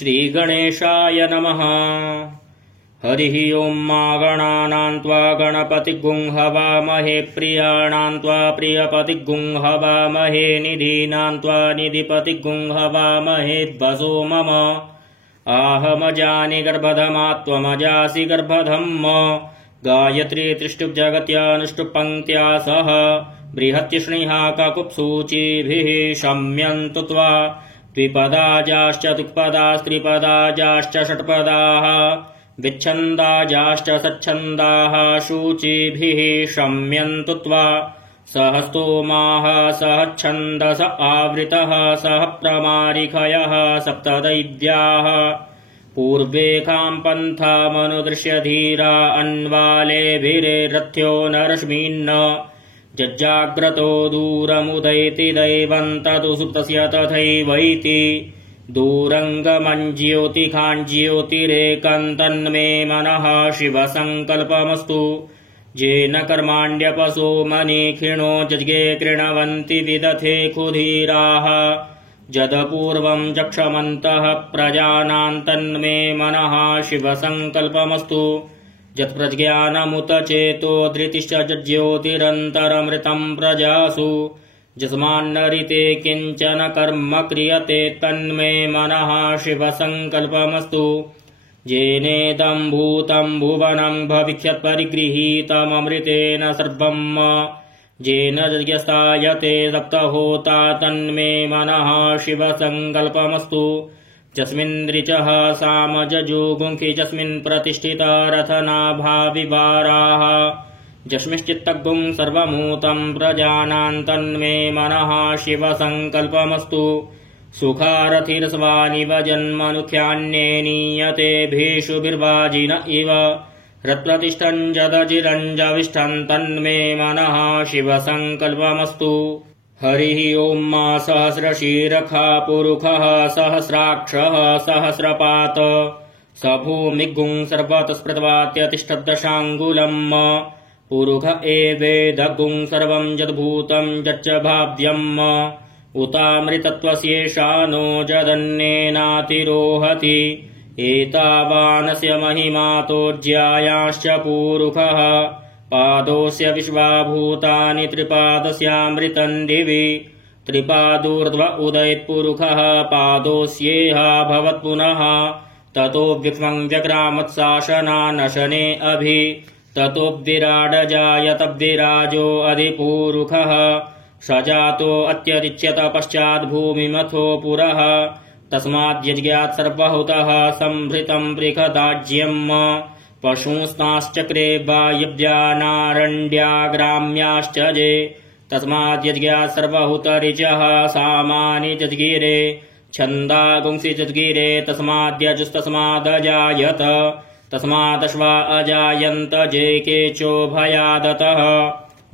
श्रीगणेशाय नमः। हरिः ओं मा गणानां त्वा गणपतिगुं हवामहे प्रियाणां त्वा प्रियपतिगुं हवामहे निधीनां त्वा निधिपतिगुं हवामहे ध्वसो मम आहमजानि गर्भधमा त्वमजासि गर्भधम् गायत्री त्रिष्टुप् पङ्क्त्या सह बृहत्यश्निहा काकुप्सूचिभिः शम्यन्तु त्वा द्विपदाजाश्च तुक्पदास्त्रिपदाजाश्च षट्पदाः विच्छन्दाजाश्च सच्छन्दाः शूचिभिः शम्यन्तु त्वा सह स्तोमाः सह छन्दस आवृतः सह प्रमारिखयः सप्तदैव्याः पूर्वेखां पन्थामनुदृश्य धीरा अन्वालेभिरेरथ्यो न रश्मीन्न जज्जाग्रतो दूरमुदैति दैवं तदु सुप्तस्य तथैवैति दूरङ्गमञ्ज्योतिखाञ्ज्योतिरेकं तन्मे मनः शिवसङ्कल्पमस्तु येन कर्माण्यपसो मनीखिणो जज्ञे कृणवन्ति विदथे क्षुधीराः जदपूर्वं जक्षमन्तः प्रजानां तन्मे मनः शिवसङ्कल्पमस्तु यत्प्रज्ञानमुत चेतो धृतिश्च ज्योतिरन्तरमृतं प्रजासु यस्मान्नरिते किञ्चन कर्म क्रियते तन्मे मनः शिवसङ्कल्पमस्तु येनेदं भूतं भुवनं भविष्यत्परिगृहीतममृतेन सर्वम् येन यज्ञस्थायते सप्तहोता तन्मे मनः शिवसङ्कल्पमस्तु यस्मिन्द्रिचः सामजजुगुंखि यस्मिन् प्रतिष्ठिता रथनाभाविवाराः यस्मिश्चित्तगुं सर्वमूतं प्रजानां तन्मे मनः शिवसङ्कल्पमस्तु सुखारथिरस्वानिव जन्मनुख्यान्ये नीयते भेषुभिर्वाजिन इव हृत्प्रतिष्ठं जदजिरञ्जविष्ठं तन्मे मनः शिवसङ्कल्पमस्तु हरिः ओं मा सहस्रशीरखा पुरुखः सहस्राक्षः सहस्रपात स भूमिगुं सर्वतस्पृत्वात्यतिष्ठद्दशाङ्गुलम् पुरुख एवेदगुं सर्वं यद्भूतं यच्च भाव्यम् उतामृतत्वस्येषानो जदन्येनातिरोहति एतावानस्य महिमातोज्यायाश्च पुरुखः पादोऽस्य विश्वाभूतानि त्रिपादस्यामृतं दिवि त्रिपादूर्ध्व उदयत्पुरुखः पादोऽस्येह भवत्पुनः ततो विक्ष्मं व्यग्रामत्शासनानशने अभि ततो विराडजायत विराजो अधिपुरुखः सजातो अत्यरिच्यत पश्चाद्भूमिमथो पुरः तस्माद्यज्ञात् सर्वहुतः संभृतं बृहदाज्यम् पशूंस्ताश्चक्रे वायव्यानारण्याग्राम्याश्च जे तस्माद्यज्ञात् सर्वहुतरिचः सामानि जज्गिरे छन्दागुंसि जज्गिरे तस्माद्यजुस्तस्मादजायत तस्मादश्वा अजायन्त जे केचोभयादतः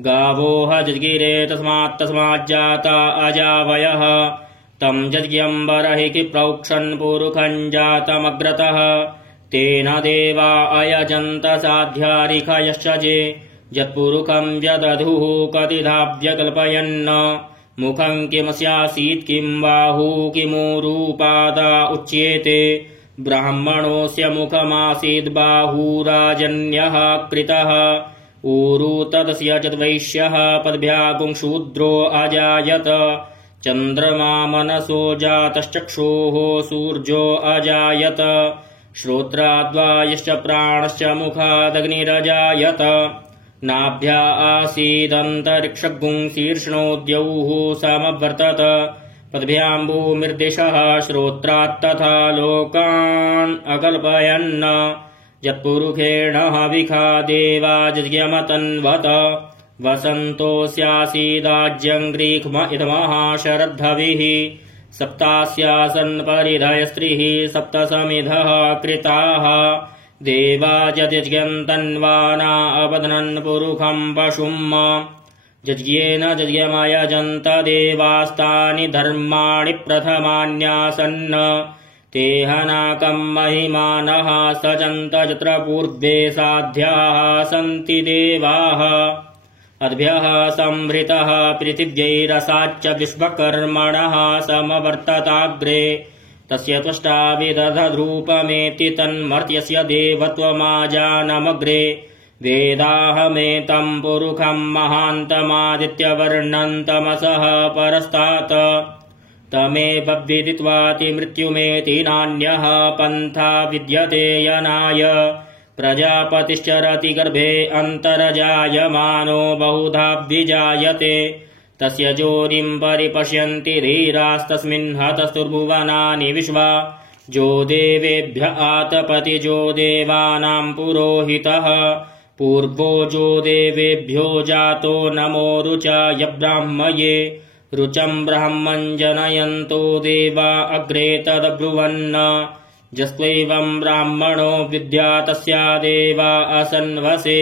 गावोह जज्गिरे तस्माज्जाता अजावयः तं जज्ञम्बरहि किप्रौक्षन् पुरुखं जातमग्रतः तेन देवा अयजन्त साध्यारिखयश्च जे यत्पुरुखं व्यदधुः कतिधाव्यकल्पयन् मुखं किमस्यासीत् किं बाहू किमुरूपादा उच्येते ब्राह्मणोऽस्य मुखमासीद् बाहूराजन्यः कृतः ऊरू तदस्य चद्वैश्यः पद्भ्यागुं शूद्रो अजायत चन्द्रमा मनसो जातश्चक्षुः सूर्यो अजायत श्रोत्राद्वायुश्च प्राणश्च मुखादग्निरजायत नाभ्या आसीदन्तरिक्षगुं शीर्ष्णोद्यौः समवर्तत पद्भ्याम्बूमिर्दिशः श्रोत्रात्तथा लोकान् अकल्पयन् यत्पुरुषेण हविखा देवा जज्ञमतन्वत वसन्तोऽस्यासीदाज्यङ्ग्रीक्ष्म इदमः शरद्धविः सप्तास्यासन् परिधयस्त्रिः सप्तसमिधः कृताः देवा जज्ञन्तन्वाना अवदनन् पुरुखं पशुम् जज्ञेन जज्ञमयजन्त देवास्तानि धर्माणि प्रथमान्यासन् तेहनाकं महिमानः सजन्त यत्र पूर्वे साध्याः सन्ति देवाः अद्भ्यः संभृतः पृथिव्यैरसाच्च विश्वकर्मणः समवर्तताग्रे तस्य त्वष्टा विदधद्रूपमेति तन्मर्त्यस्य देवत्वमाजानमग्रे वेदाहमेतं पुरुखं महान्तमादित्यवर्णन्तमसः परस्तात् तमेव विदित्वाति मृत्युमेति नान्यः पन्था विद्यते यनाय प्रजापतिश्चरति गर्भे अन्तर्जायमानो बहुधा विजायते तस्य जोनिं परिपश्यन्ति धीरास्तस्मिन् हतस्तुर्भुवनानि विश्वा जो देवेभ्य आतपति जो देवानां पुरोहितः पूर्वो जो देवेभ्यो जातो नमो रुचाय ब्राह्मये रुचं ब्राह्मं जनयन्तो देवा अग्रे तदब्रुवन् जस्त्वैवं ब्राह्मणो विद्या तस्या देवा असन्वसे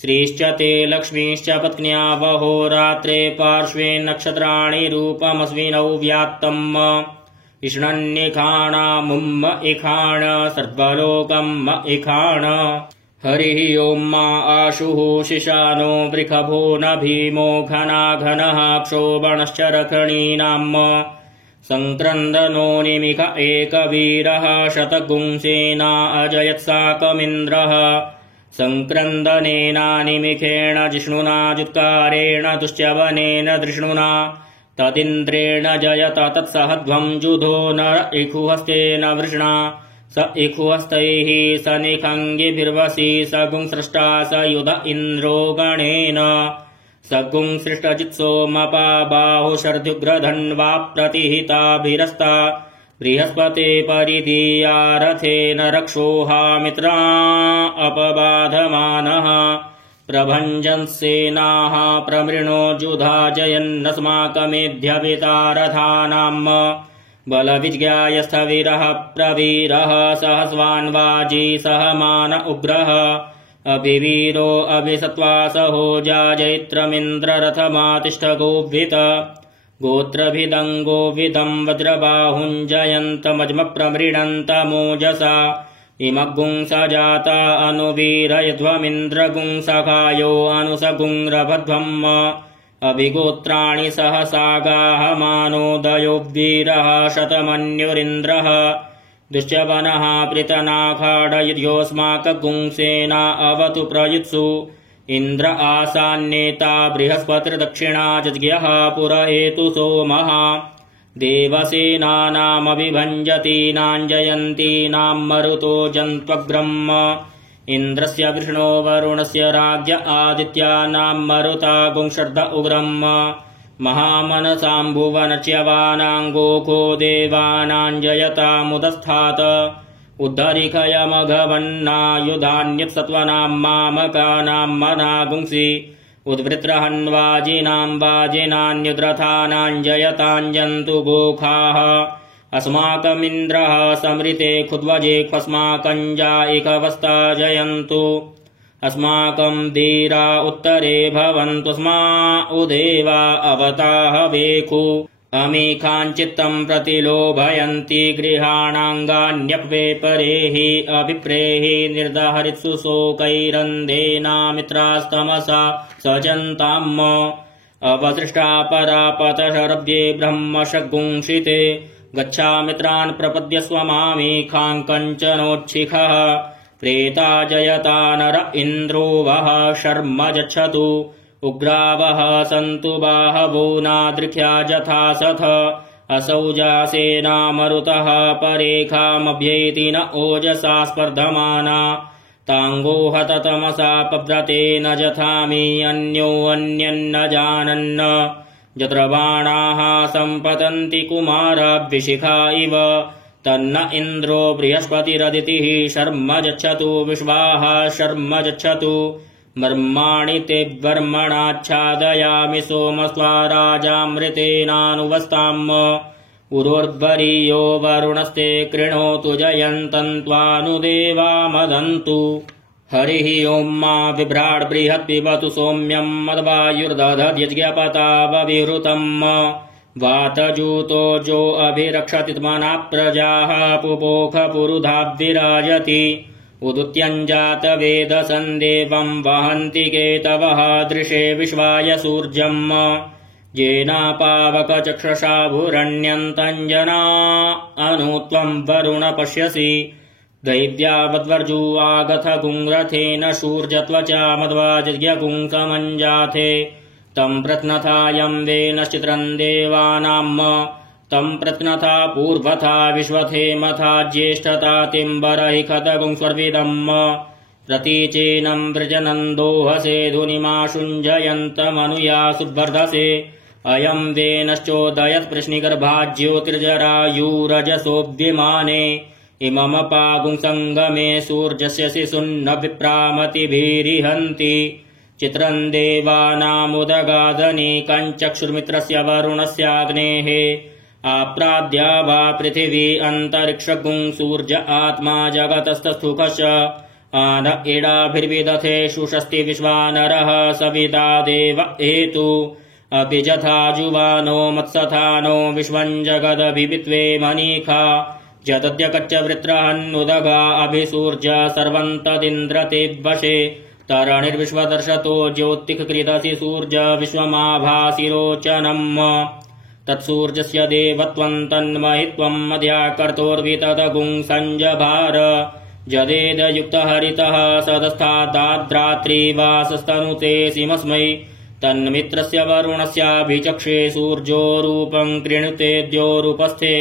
श्रीश्च ते लक्ष्मीश्च पत्न्यावहो रात्रे पार्श्वे नक्षत्राणि रूपमस्मिनौ व्यात्तम् इष्णन्निखाणामुम्म इखाण सर्वलोकम् इखाण हरिः ओं मा आशुः शिशानो वृषभो न भीमो घनाघनः क्षोभणश्च रखणीनाम् सङ्क्रन्दनो निमिष एकवीरः शतगुंसेना अजयत्साकमिन्द्रः सङ्क्रन्दनेनानिमिषेण जिष्णुना जुत्कारेण दुश्चवनेन धृष्णुना तदिन्द्रेण जयत तत्सहध्वं जुधो नर इखुहस्तेन वृष्णा स इखुहस्तैः स निखङ्गिभिर्वसी स गुंसृष्टा स युध इन्द्रो गणेन स गुंसृष्टजित्सोमपा बाहुशर्धुग्रधन्वा प्रतिहिताभिरस्ता बृहस्पते परिधीया रथेन रक्षोहा मित्रा अपबाधमानः प्रभञ्जन्सेनाः प्रमृणो जुधा जयन्नस्माकमेध्यविता रथानाम् बलविज्ञायस्थवीरः प्रवीरः सहस्वान्वाजी सहमान उग्रः अभिवीरो अभिसत्त्वा सहोजा जैत्रमिन्द्ररथमातिष्ठ गोवित गोत्रभिदङ्गोविदं वज्रबाहुञ्जयन्तमज्मप्रमृणन्तमोजसा इमगुंसजाता अनुवीरयध्वमिन्द्रगुंसखायो अनुसगुंरभध्वम् अभिगोत्राणि सहसागाहमानोदयो वीरः शतमन्युरिन्द्रः दुश्चवनः पृतनाखाडयोऽस्माकगुंसेना अवतु प्रयुत्सु इन्द्र आसान्नेता बृहस्पतिर्दक्षिणा जज्ञः पुरहेतु सोमः देवसेनानामभिभञ्जतीनां जयन्तीनां मरुतो जन्त्वग्रम् इन्द्रस्य वृषणो वरुणस्य राज्ञ आदित्यानां मरुता गुंषर्ध उग्रम् महामनसाम्भुवनच्यवानां गोखो देवानां जयतामुदस्थात् उद्धरिखयमघवन्नायुधान्युत्सत्त्वनां मामकानां मनागुंसि उद्वृत्रहन्वाजिनां वाजिनान्युद्रथानां जयताञ्जन्तु गोखाः अस्माकमिन्द्रः समृते खुद्वजे क्वस्माकञ्जा इकवस्ता जयन्तु अस्माकं धीरा उत्तरे भवन्तुस्मा उदेवा अवताः वेखु अमीखाञ्चित्तं प्रतिलोभयन्ति गृहाणाङ्गान्यप्वेपरेः अभिप्रेहि निर्दहरित्सु शोकैरन्धेनामित्रास्तमसा सजन्ताम् अवसृष्टा परापतशरब्ध्ये ब्रह्मशगुंसिते गच्छामित्रान् प्रपद्यस्व मामीखां कञ्चनोच्छिखः प्रेता जयता नर इन्द्रो वः शर्म यच्छतु उग्रावः सन्तु बाहवो नादृख्या जथा सथ असौजासेना मरुतः परेखामभ्येति न ओजसा स्पर्धमाना ताङ्गोहत तमसा पव्रते न जथामि अन्योऽन्यन्न जानन् यत्र बाणाः सम्पतन्ति कुमाराभ्यशिखा इव तन्न इन्द्रो बृहस्पतिरदितिः शर्म यच्छतु विश्वाः शर्म यच्छतु मर्माणि ते वर्मणाच्छादयामि सोमस्त्वा राजामृतेनानुवस्ताम् उरोर्वरीयो वरुणस्ते कृणोतु जयन्तन्त्वानुदेवा मदन्तु हरिः ओं मा बिभ्राड् बृहत् पिबतु सौम्यं मद्वायुर्दधद्यज्ञपतावविहृतम् वातजूतो जो अभिरक्षति त्मना प्रजाः पुपोख पुरुधाद्विराजति उदुत्यञ्जातवेदसन्देवं वहन्ति केतवः दृशे विश्वाय सूर्यम् येनापावकचक्षुषाभुरण्यन्तञ्जना अनु त्वम् वरुण पश्यसि दैव्यावद्वर्जुवागथ गुंरथेन शूर्जत्वचा मध्वाजज्ञगुंसमञ्जाथे तम् प्रत्नथायम् वेनश्चित्रम् देवानाम् तम् प्रत्नथा पूर्वथा विश्वथेमथा ज्येष्ठता तिम्बरहि खतगुंस्वर्विदम् प्रतीचेनम् वृजनन्दोहसे धुनिमाशुञ्जयन्तमनुया सुवर्धसे अयम् वेनश्चोदयत् प्रश्निगर्भाज्योतिर्जरायुरजसोऽव्यमाने इममपागुंसङ्गमे सूर्यस्य शिशुन्न विप्रामतिभिरिहन्ति चित्रम् देवानामुदगादनीकञ्चक्षुर्मित्रस्य वरुणस्याग्नेः आप्राद्या वा पृथिवी अन्तरिक्षगुं सूर्य आत्मा जगतस्तस्थुकश्च आद इडाभिर्विदथे शुषस्ति विश्वानरः सविता देव हेतु अपि जथा जुवानो मत्सथानो विश्वम् जगदभिवित्वे मनीखा जतद्यकच्च वृत्रहन्नुदगा अभिसूर्य सर्वम् तदिन्द्र तेद्वशे तरणिर्विश्वदर्शतो ज्योतिःकृतसि सूर्य विश्वमाभासिरोचनम् तत्सूर्यस्य देवत्वम् तन्महित्वम् मध्याकर्तोर्वितदगुं सञ्जभार जदेदयुक्तहरितः सदस्थादाद्रात्रिवासस्तनुते सिमस्मै तन्मित्रस्य वरुणस्याभिचक्षे सूर्यो रूपम् कृणुतेद्योरूपस्थे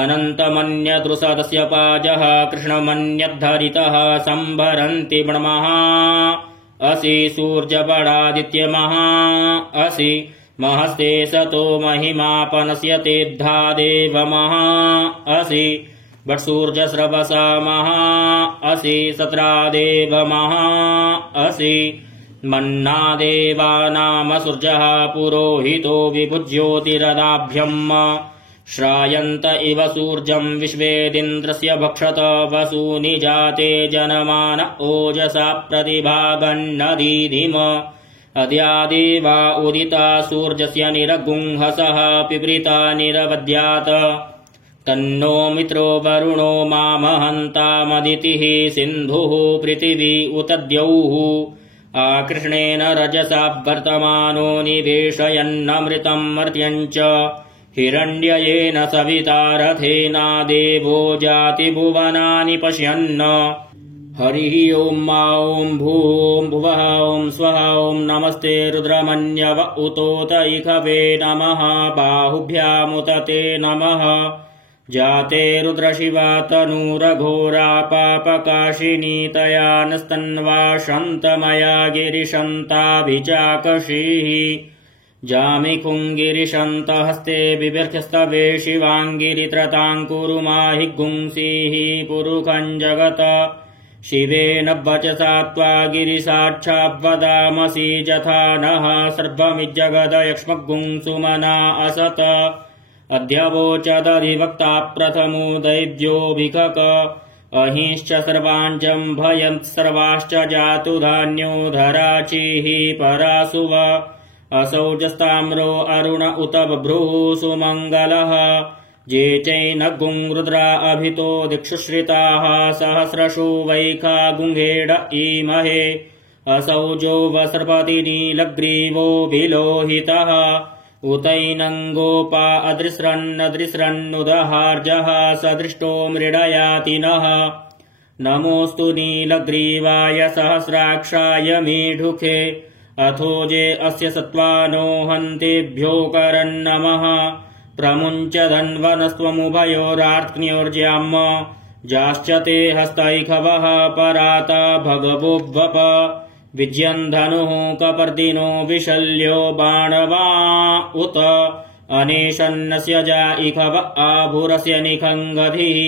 अनन्तमन्यदृसदस्य पाजः कृष्णमन्यद्धरितः सम्भरन्ति बणमः असि सूर्यबडादित्यमः असि महस्ते सतो महिमापनस्य तेद्धा देवमः असि वट्सूर्यस्रवसा महा असि सत्रा देवमः असि मन्ना देवानाम सूर्यः पुरोहितो विभुज्योतिरदाभ्यम् श्रायन्त इव सूर्यम् विश्वेदिन्द्रस्य भक्षत वसूनि जाते जनमान ओजसा प्रतिभागन्नदीधिम अद्यादेवा उदिता सूर्यस्य निरगुंहसः पिबृता निरवद्यात् तन्नो मित्रो वरुणो मामहन्तामदितिः सिन्धुः पृथिवी उत द्यौः आकृष्णेन रजसा वर्तमानो निवेशयन्नमृतम् मर्त्यम् च हिरण्ययेन सविता रथेना देवो जातिभुवनानि पश्यन् हरिः ॐ मा ॐ भूः भुवः ॐ स्वः ॐ नमस्ते रुद्रमन्यव उतोत इखवे नमः बाहुभ्यामुत ते नमः जाते रुद्रशिवा तनूरघोरा पापकाशिनी तया नस्तन्वा गिरिशन्ताभिचाकशीः जामिकुङ्गिरिशन्तहस्ते बिभ्यर्थस्तवे शिवाङ्गिरित्रताङ्कुरुमाहि गुंसीः पुरुखम् जगत शिवेन वचसा त्वा गिरिसाक्षाद्वदामसि जथा नः सर्वमिज्जगदयक्ष्मगुंसुमना असत अध्यवोचदधिवक्ता प्रथमो दैव्योऽभिकक अहिंश्च सर्वाञ्जम्भयन् सर्वाश्च जातु धान्यो धराचिः परासुव असौजस्ताम्रो अरुण उत बभ्रुः सुमङ्गलः जे चैनगुं रुद्रा अभितो दिक्षुश्रिताः सहस्रशो वैखा गुंहेड ईमहे असौजो वसर्पति नीलग्रीवो विलोहितः उतैनङ्गोपा अदृस्रन्नदृस्रन्नुदहार्जः सदृष्टो मृडयाति नः नमोऽस्तु नीलग्रीवाय सहस्राक्षाय मीढुखे अथोजे अस्य सत्त्वानो हन्तेभ्यो करन्नमः प्रमुञ्च धन्वनस्त्वमुभयोरार्त्न्योर्ज्याम् जाश्च ते हस्तैखवः पराता भगवोऽभ्वप विज्यन् धनुः कपर्दिनो विशल्यो बाणवा उत अनेशन्नस्य जा इखव आभुरस्य निखङ्गधिः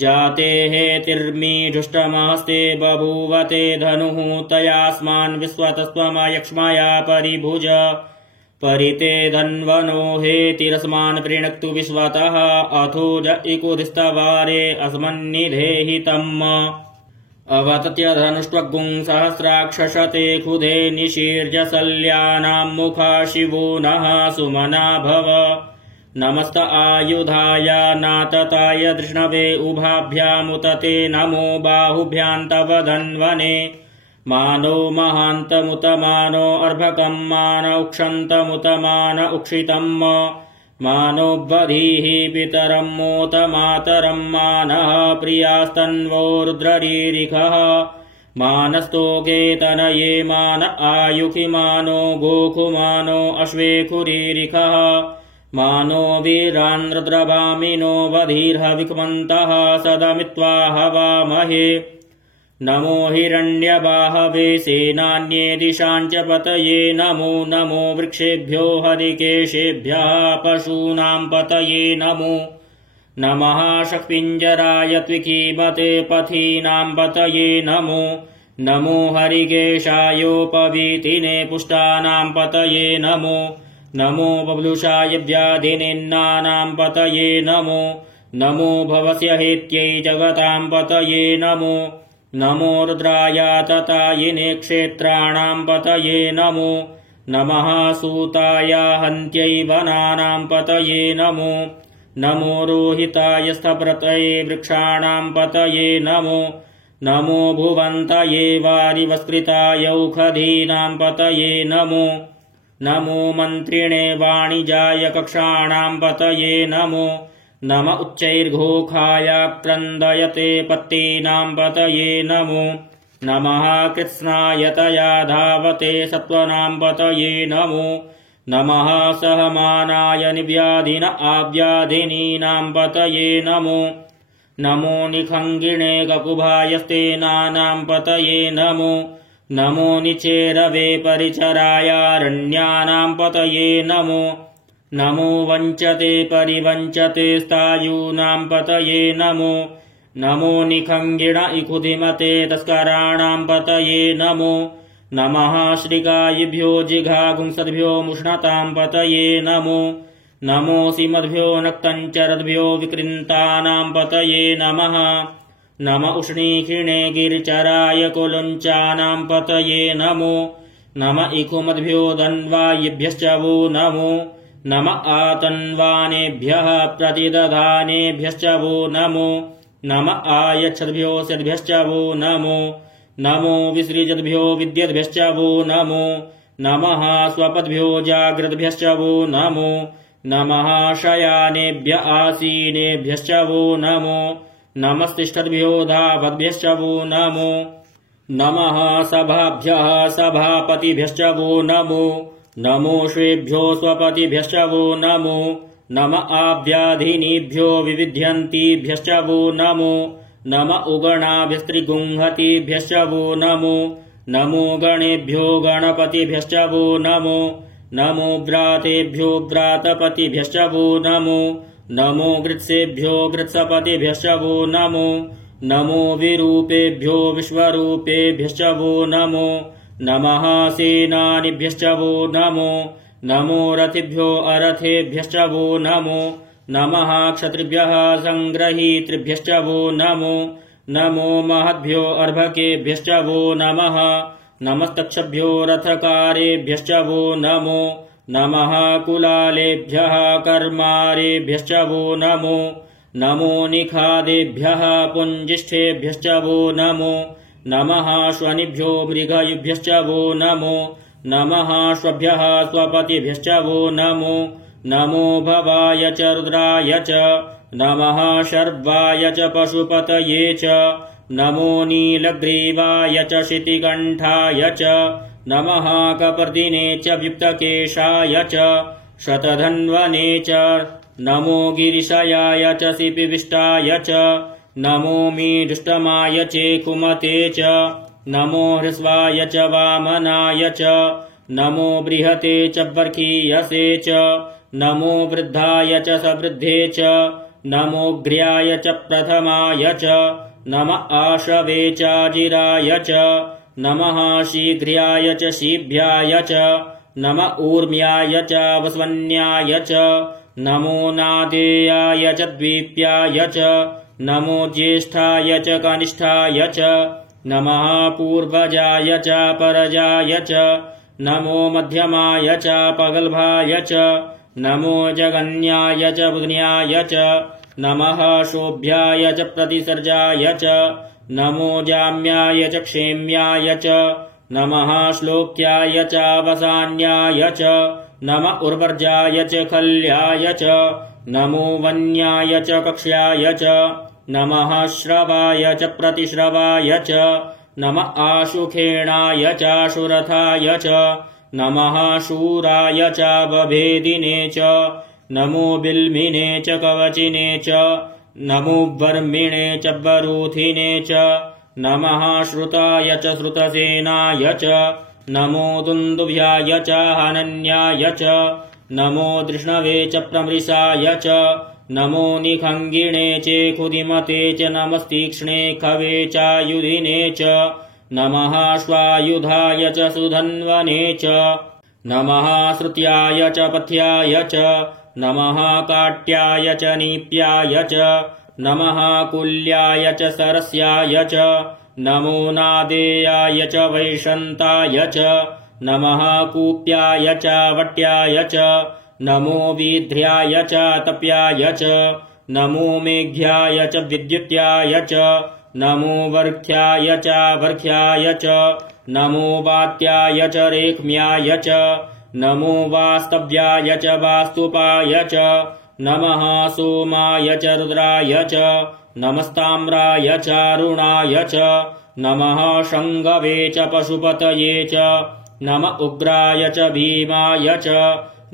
जाते हेतिर्मीढुष्टमहस्ते बभूवते धनुः तयास्मान् विश्वतस्त्वमयक्ष्मया परिभुज परिते धन्वनो हेतिरस्मान् प्रीणक्तु विश्वतः अथोज इकुधिस्तवारे अस्मन्निधेहि तम् अवतत्य धनुष्ट्वगुं सहस्राक्षशते खुदे निशीर्जसल्यानाम् मुखा शिवो नः सुमना भव नमस्त आयुधाय नातताय धृष्णवे उभाभ्यामुत ते नमो बाहुभ्याम् तव धन्वने मानो महान्तमुत मानो अर्भकम् मान उक्षन्तमुत मान उक्षितम् मानो बधीः पितरम् मोत मातरम् मानः प्रियास्तन्वो रुद्ररीरिखः मानस्तोके तनये मान आयुखि मानो गोखुमानो अश्वेखुरीरिखः मानो वीरान् रुद्रभामिनो बधीर्हविक्मन्तः सदमित्वा हवामहे नमो हिरण्यबाहवे सेनान्ये दिशाञ्च पतये नमो नमो वृक्षेभ्यो हरिकेशेभ्यः पशूनां पतये नमो नमः शक्पिञ्जराय त्विकीमते पथीनां पतये नमो नमो हरिकेशायोपवीतिने पुष्टानां पतये नमो नमो बबलुषाय व्याधिनिन्नानां पतये नमो नमो भवस्य हेत्यै जगतां पतये नमो नमो रुद्राय ततायिने क्षेत्राणां पतये नमो नमः सूताय हन्त्यै वनानां पतये नमो नमो रोहिताय स्थभृतये वृक्षाणां पतये नमो नमो भुवन्तये वारिवस्कृताय औषधीनां पतये नमो नमो मन्त्रिणे वाणिजाय कक्षाणां पतये नमो नम उच्चैर्घोखाय क्रन्दयते पत्तीनां पतये नमो नमः कृत्स्नाय तया धावते सत्त्वनां पतये नमो नमः सहमानाय निव्याधिन आव्याधिनीनां पतये नमो नमो निखङ्गिणे ककुभायस्तेनानां पतये नमो नमो निचेरवे परिचरायारण्यानां पतये नमो नमो वञ्चते परिवञ्चते स्थायूनां पतये नमो नमो निखङ्गिण इखुधिमते तस्कराणां पतये नमो नमः श्रीकायिभ्यो जिघागुंसद्भ्यो मुष्णतां पतये नमो नमो सीमद्भ्यो नक्तञ्चरद्भ्यो विकृन्तानां पतये नमः नम उष्णीखिणे गिरिचराय कुलुञ्चानां पतये नमो नम इखुमद्भ्यो धन्वायिभ्यश्च वो नमो नम आतन्वानेभ्यः प्रतिदधानेभ्यश्च वो नमो नम आयच्छद्भ्यो सिद्भ्यश्च वो नमो नमो विसृजद्भ्यो विद्यद्भ्यश्च वो नमो नमः स्वपद्भ्यो जाग्रद्भ्यश्च वो नमो नमः शयानेभ्य आसीनेभ्यश्च वो नमो नमस्तिष्ठद्भ्यो धावद्भ्यश्च वो नमो नमः सभाभ्यः सभापतिभ्यश्च वो नमो नमो श्वेभ्यो स्वपतिभ्यश्च वो नमो नम आव्याधिनीभ्यो विविध्यन्तीभ्यश्च वो नमो नम उगणाभ्यस्त्रिगुंहतीभ्यश्च वो नमो नमो गणेभ्यो गणपतिभ्यश्च वो नमो नमो व्रातेभ्यो व्रातपतिभ्यश्च वो नमो नमो गृत्सेभ्यो गृत्सपतिभ्यश्च वो नमो नमो विरूपेभ्यो विश्वरूपेभ्यश्च वो नमो नमः सेनानिभ्यश्च वो नमो नमो रथिभ्यो अरथेभ्यश्च वो नमो नमः क्षत्रिभ्यः सङ्ग्रहीतृभ्यश्च वो नमो नमो महद्भ्यो अर्भकेभ्यश्च वो नमः नमस्तक्षभ्यो रथकारेभ्यश्च वो नमो नमः कुलालेभ्यः कर्मारेभ्यश्च वो नमो नमो निखादेभ्यः पुञ्जिष्ठेभ्यश्च वो नमो नमः श्वनिभ्यो मृगयुभ्यश्च वो नमो नमः श्वभ्यः स्वपतिभ्यश्च वो नमो नमो भवाय च रुद्राय च नमः शर्वाय च पशुपतये च नमो नीलग्रीवाय च शितिकण्ठाय च नमः कपर्दिने च व्युक्तकेशाय च शतधन्वने च नमो गिरिशयाय च सिपिविष्टाय च नमो मीढुष्टमाय चेकुमते च नमो हृस्वाय च वामनाय च नमो बृहते च बर्खीयसे च नमो वृद्धाय च सवृद्धे च नमोऽग्र्याय च प्रथमाय च नम आशवे चाजिराय च नमः शीघ्र्याय च शीभ्याय च नम ऊर्म्याय च वस्वन्याय च नमो नादेयाय च द्वीप्याय च नमो ज्येष्ठाय च कनिष्ठाय च नमः पूर्वजाय च परजाय च नमो मध्यमाय च पगल्भाय च नमो जगन्याय च बुध्न्याय च नमः शोभ्याय च प्रतिसर्जाय च नमो जाम्याय च क्षेम्याय च नमः श्लोक्याय च वसान्याय च नम उर्वर्जाय च खल्याय च नमो वन्याय च कक्ष्याय च नमः श्रवाय च प्रतिश्रवाय च नम आशुखेणाय च शुरथाय च नमः शूराय च बभेदिने च नमो बिल्मिने च कवचिने च नमो वर्मिणे च वरूथिने च नमः श्रुताय च श्रुतसेनाय च नमो दुन्दुभ्याय च हनन्याय च नमो दृष्णवे च प्रमृषाय च नमो निखङ्गिणे चेखुदिमते च नमस्तीक्ष्णे खवे चायुधिने च नमः श्वायुधाय च सुधन्वने च नमः श्रुत्याय च पथ्याय च नमः काट्याय च नीप्याय च नमः कुल्याय च सरस्याय च नमो नादेयाय च वैशन्ताय च नमः कूप्याय च वट्याय च नमो वीध्र्याय च तप्याय च नमो मेघ्याय च विद्युत्याय च नमो वर्ख्याय च वर्ख्याय च नमो वात्याय च रेक्म्याय च नमो वास्तव्याय च वास्तुपाय च नमः सोमाय च रुद्राय च नमस्ताम्राय च अरुणाय च नमः शङ्गवे च पशुपतये च नम उग्राय च भीमाय च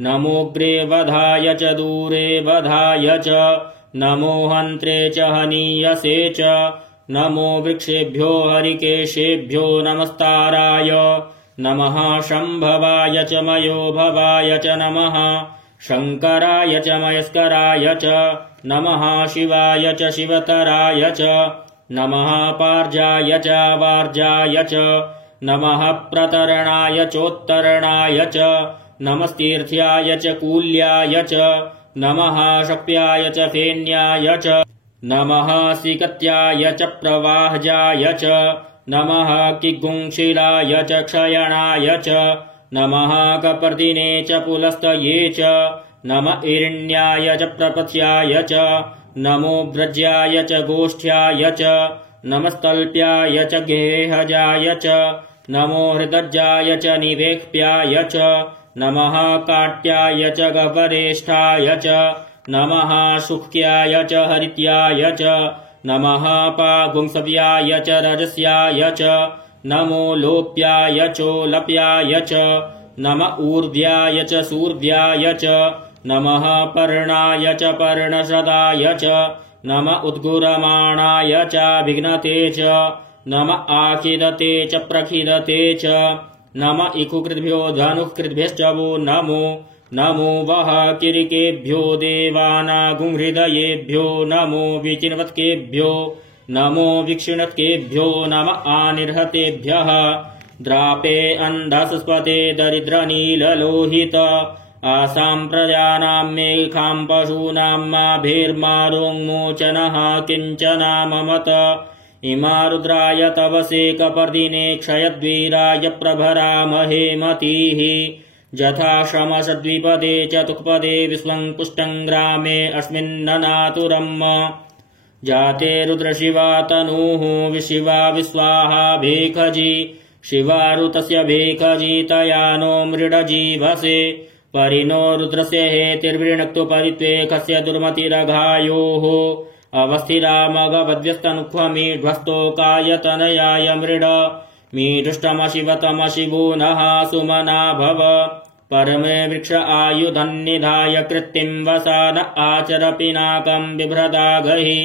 नमोऽग्रे वधाय च दूरे वधाय च नमो हन्त्रे च हनीयसे च नमो वृक्षेभ्यो हरिकेशेभ्यो नमस्ताराय नमः शम्भवाय च मयोभवाय च नमः शङ्कराय च मयस्कराय च नमः शिवाय च शिवतराय च नमः पार्जाय च वार्जाय च नमः प्रतरणाय चोत्तरणाय च नमस्तीर्थ्याय च कूल्याय च नमः शक्त्याय च फेन्याय च नमः सिकत्याय च प्रवाहजाय च नमः किग्गुंशिलाय च क्षयणाय च नमः कपर्दिने च पुलस्तये च नम इरिण्याय च प्रपथ्याय च नमो व्रज्याय च गोष्ठ्याय च नमस्तल्प्याय च गेहजाय च नमो हृदज्जाय च निवेक्प्याय च नमः काट्याय च गवरेष्ठाय च नमः शुक्याय च हरित्याय च नमः पागुंसव्याय च रजस्याय च नमो लोप्याय चोलप्याय च नम ऊर्ध्याय च सूर्ध्याय च नमः पर्णाय च पर्णशदाय च नम उद्गुरमाणाय च विघ्नते च नम आखिदते च प्रखिदते च नम इकुकृद्भ्यो धनुःकृद्भ्यश्च वो नमो नमो वः किरिकेभ्यो देवानागुंहृदयेभ्यो नमो विचिन्वत्केभ्यो नमो विक्षिणत्केभ्यो नम आनिर्हतेभ्यः द्रापे अन्धस्पते दरिद्रनीललोहित आसां प्रजानां मेघां पशूनां माभिर्मारोन्मोचनः किञ्चनाममत इमा रुद्राय तव सेकपर्दिने क्षयद्वीराय प्रभरामहे मतीः जथाश्रमसद्विपदे चतुःपदे विश्वं पुष्टं ग्रामे अस्मिन्ननातुरम् जाते रुद्रशिवा तनूः विशिवा विश्वाहा भेखजी शिवारुतस्य भेखजी तया नो मृडजीवसे परिनो रुद्रस्य हेतिर्वृणक्तु परित्वे कस्य दुर्मतिरघायोः अवस्थिरामगवद्व्यस्तनुक्वमीढ्वस्तोकायतनयाय मृड मीढुष्टमशिवतमशिवो नः सुमना भव परमे वृक्ष आयुधन्निधाय कृत्तिं वसान आचर पिनाकं बिभ्रदागहि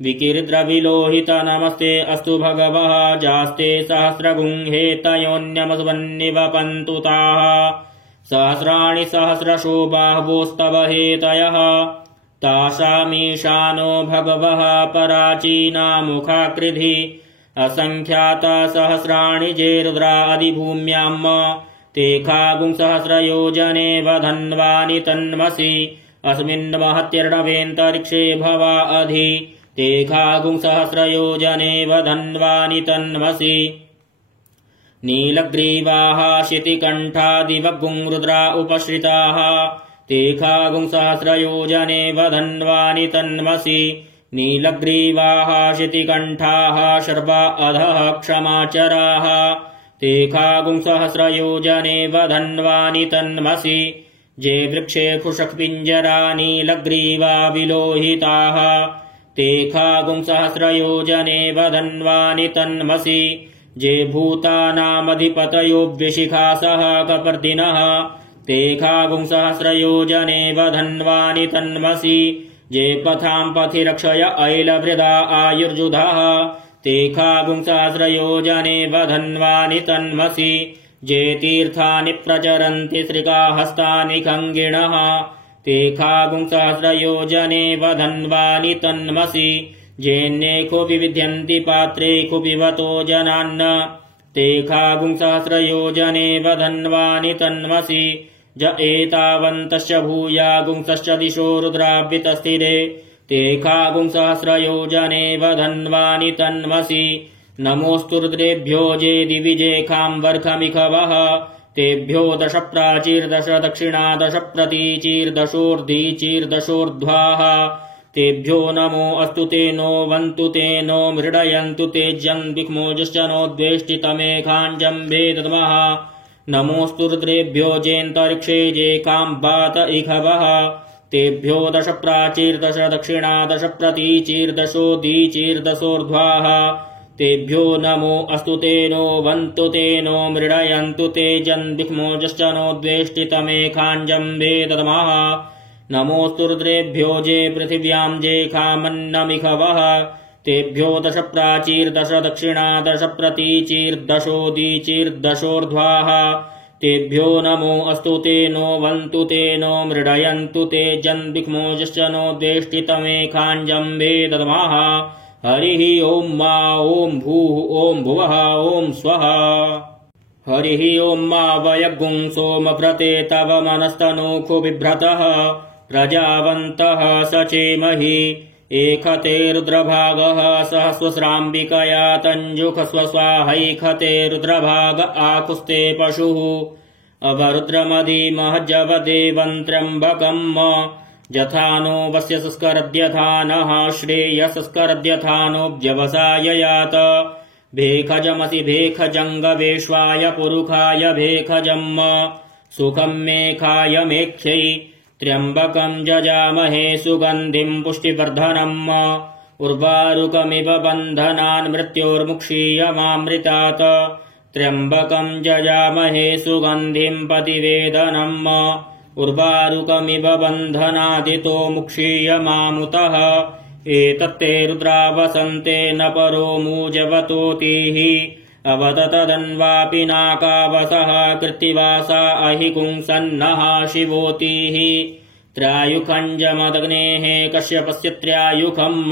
विकीर्द्रविलोहित नमस्ते अस्तु भगवः जास्ते सहस्रगुंहेतयोन्यमसुवन्निव पन्तु ताः सहस्राणि सहस्रशो बाह्वोस्तव हेतयः तासामीशानो भगवः पराचीना मुखाकृधि असंख्याता सहस्राणि जे रुद्रादिभूम्याम् ते खागुंसहस्रयोजने वधन्वानि तन्मसि अस्मिन् महत्यर्णवेऽन्तरिक्षे भवा अधि ते खागुंसहस्रयोजने वधन्वानि तन्मसि नीलग्रीवाः शितिकण्ठादिवगुं रुद्रा उपश्रिताः ते खागुंसहस्रयोजने वधन्वानि तन्मसि नीलग्रीवाः शितिकण्ठाः शर्वा अधः क्षमाचराः ते खागुंसहस्रयोजने वधन्वानि तन्मसि जे वृक्षे फुषक्पिञ्जरा नीलग्रीवा विलोहिताः ते खागुंसहस्रयोजने वधन्वानि तन्मसि जे भूतानामधिपतयो विशिखासः कपर्दिनः ते खागुंसहस्रयोजने वधन्वानि तन्मसि जे पथां पथि रक्षय ऐलवृदा आयुर्जुधः ते खागुंसहस्रयोजने वधन्वानि तन्मसि जे तीर्थानि प्रचरन्ति श्रिकाहस्तानि खङ्गिणः ते खागुंसहस्रयोजने वधन्वानि तन्मसि जेन्नेको विविध्यन्ति पात्रे कुपिबतो जनान्न ते खागुंसहस्रयोजने वधन्वानि तन्मसि ज एतावन्तश्च भूयागुंसश्च दिशो रुद्राव्यतस्थिरे ते खागुंसहस्रयोजने वधन्वानि तन्मसि नमोऽस्तु रुद्रेभ्यो जे दिविजे खाम्बर्खमिखवः तेभ्यो दश प्राचीर्दश दक्षिणा दश प्रतीचीर्दशोर्धीचीर्दशोर्ध्वाः तेभ्यो नमो अस्तु ते नो वन्तु ते नो मृडयन्तु ते जन्विक्मोजश्च नो द्वेष्टितमेखाञ्जम्बे दद्मः नमोऽस्तु रुद्रेभ्यो जेऽन्तरिक्षे जे काम्बात इखवः तेभ्यो दश प्राचीर्दश दक्षिणा दश प्रतीचीर्दशोदीचीर्दशोर्ध्वाः तेभ्यो नमो अस्तु ते नो वन्तु ते नो मृडयन्तु ते जन्विक्मोजश्च नो द्वेष्टितमेखाञ्जम्बे दद्मः नमोऽस्तु रुद्रेभ्यो जे पृथिव्यां जे खामन्नमिखवः तेभ्यो दश प्राचीर्दश दक्षिणा दश प्रतीचीर्दशोदीचीर्दशोर्ध्वाः तेभ्यो नमो अस्तु ते नो वन्तु ते नो मृडयन्तु ते जन्विक्मोजश्च नो द्वेष्टितमेखाञ्जम्बे दद्मः हरिः ॐ मा ॐ भूः ॐ भुवः ॐ स्वः हरिः ॐ मा वयगुं सोमव्रते तव मनस्तनूखु बिभ्रतः प्रजावन्तः सचेमहि एकते रुद्रभागः सहस्वस्राम्बिकया तञ्जुखस्वस्वाहैखते रुद्रभाग आकुस्ते पशुः अवरुद्रमदीमहज्जवदेवं त्र्यम्बकम् जथानो वस्य संस्करद्यथा नः श्रेयसंस्करद्यथा नो व्यवसाययात भेखजमसि भेखजङ्गवेश्वाय पुरुखाय भेखजम् सुखं मेखाय मेख्यै त्र्यम्बकं जजामहे सुगन्धिं पुष्टिवर्धनम् उर्वारुकमिव बन्धनान् मृत्योर्मुक्षीयमामृतात् त्र्यम्बकं जजामहे सुगन्धिं पतिवेदनम् उर्वारुकमिव बन्धनादितो मुक्षीयमामुतः एतत्ते रुद्रावसन्ते न परो मूजवतोतिः अवततदन्वापि नाकावसः कृत्तिवासा अहिगुंसन्नः शिवोतिः त्रयायुखञ्जमदग्नेः कश्यपस्य त्रयायुखम्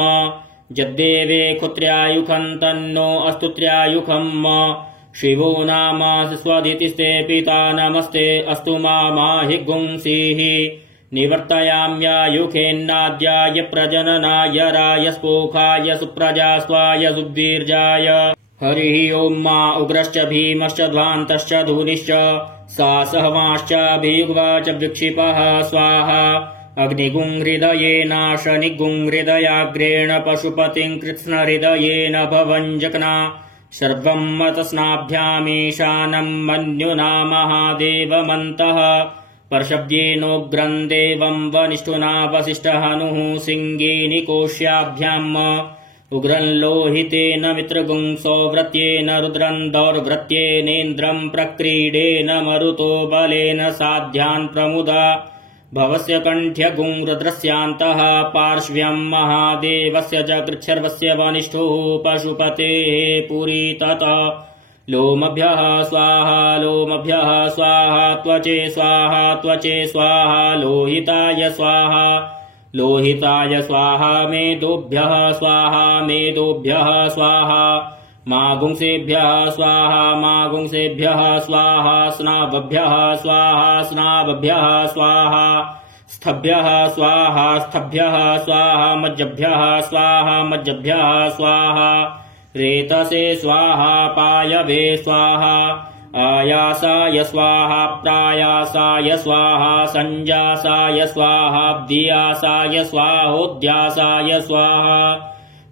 यद्देवे खुत्र्यायुखं तन्नो अस्तु त्रयायुखम् शिवो नामासि स्वदितिस्ते पिता नमस्ते अस्तु माहिगुंसीः निवर्तयाम्यायुखेन्नाद्याय प्रजननाय रायस्पोखाय सुप्रजास्वाय सुवीर्याय हरिः ॐ मा उग्रश्च भीमश्च ध्वान्तश्च धूनिश्च सासहमाश्च अभियुग्वा च विक्षिपः स्वाहा अग्निगुंहृदयेनाशनिगुंहृदयाग्रेण पशुपतिं कृत्स्नहृदयेन भवञ्जकना सर्वं मतस्नाभ्यामीशानं मन्युना महादेवमन्तः परशब्देनोग्रं देवं वनिष्ठुना वसिष्ठहनुः सिंगीनिकोश्याभ्याम् उग्रं लोहितेन मित्रगुंसो व्रत्येन रुद्रं दौर्भृत्येनेन्द्रं प्रक्रीडेन मरुतो बलेन साध्यान् प्रमुदा भवस्य कण्ठ्यगुं रुद्रस्यान्तः पार्श्व्यं महादेवस्य च कृच्छर्वस्य वनिष्ठुः पशुपतेः पुरी ततः लोमभ्यः स्वाहा लोमभ्यः स्वाहा त्वचे स्वाहा लोहिताय स्वाहा लोहिताय स्वाहा मेदोभ्यः स्वाहा मागुंसेभ्यः स्वाहा स्नाभ्यः स्वाहा स्थभ्यः स्वाहा मज्जभ्यः स्वाहा रेतसे स्वाहा पायवे स्वाहा आयासाय स्वाहा प्रायासाय स्वाहा संजासाय स्वाहा व्दियासाय स्वाहोद्यासाय स्वाहा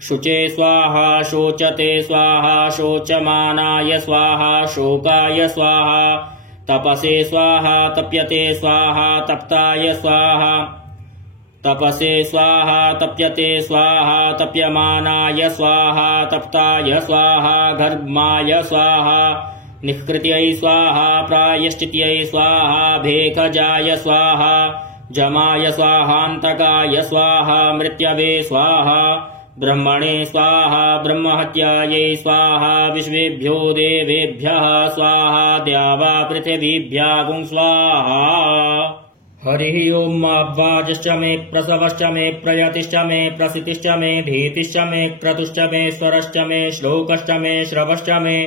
शुचे स्वाहा शोचते स्वाहा शोचमानाय स्वाहा शोकाय स्वाहा तपसे स्वाहा तप्यते स्वाहा तप्ताय स्वाहा तपसे स्वाहा तप्यते स्वाहा तप्यमानाय स्वाहा तप्ताय स्वाहा घर्माय स्वाहा निष्कृत्यै स्वाहा प्रायश्चित्यै स्वाहा भेखजाय स्वाहा जमाय स्वाहान्तकाय स्वाहा मृत्यवे स्वाहा ब्रह्मणे स्वाहा ब्रह्महत्यायै स्वाहा विश्वेभ्यो देवेभ्यः स्वाहा द्यावा पृथिवीभ्यागुं स्वाहा हरिः ओम् वाजश्च मे प्रसवश्च मे प्रयतिश्च मे प्रसितिश्च मे भीतिश्च मे क्रतुश्च मे स्वरश्च मे श्लोकश्च मे श्रवश्च मे